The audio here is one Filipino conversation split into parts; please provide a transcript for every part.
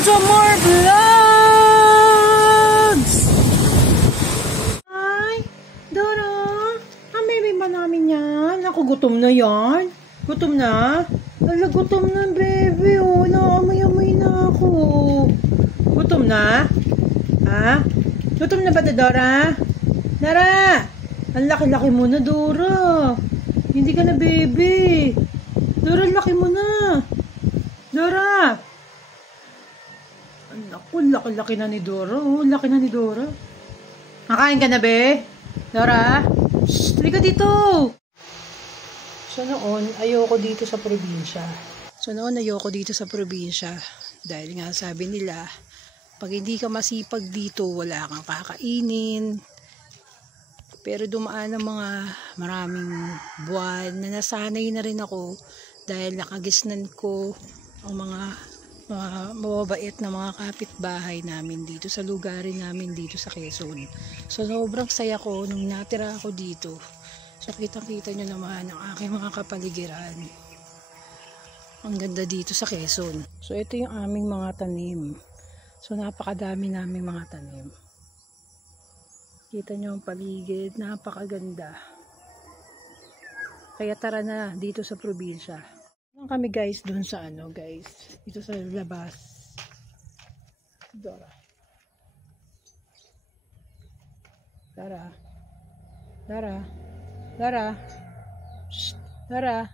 To more vlogs! Ay, Dora, ang baby ba namin yan? Ako, gutom na yan. Gutom na? Ala, gutom na, baby. Oh, naamoy-amoy na ako. Gutom na? Ha? Gutom na ba, Dora? Dora! Ang laki-laki mo na, Dora. Hindi ka na, baby. Dora, ang laki mo na. Dora! Ako, laki-laki na ni Dora. Oh, laki na ni Dora. Nakain ka na, be? Dora? Shhh, halika dito. So noon, ayoko dito sa probinsya. Dahil nga sabi nila, pag hindi ka masipag dito, wala kang kakainin. Pero dumaan ng mga maraming buwan na nasanay na rin ako dahil nakagisnan ko ang mga mababait na mga kapitbahay namin dito sa lugarin namin dito sa Quezon. So sobrang saya ko nung natira ako dito. So kitang-kita nyo naman ang aking mga kapaligiran. Ang ganda dito sa Quezon. So ito yung aming mga tanim. So napakadami naming mga tanim. Kita nyo ang paligid, napakaganda. Kaya tara na dito sa probinsya. Kami guys dun sa guys, dito sa labas. Dora. Shh, Dora.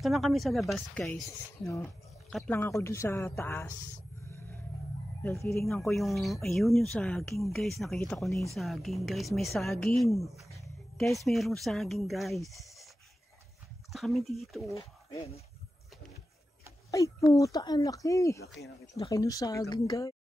Ito na kami sa labas guys, no. Kat lang ako dun sa taas. Dahil titingnan ko yung ayun yung saging guys, nakikita ko na yung saging guys, may saging. Guys, mayroong saging guys. Kami dito. Ayan. Ay puta, ang laki. Laki ng saging guys.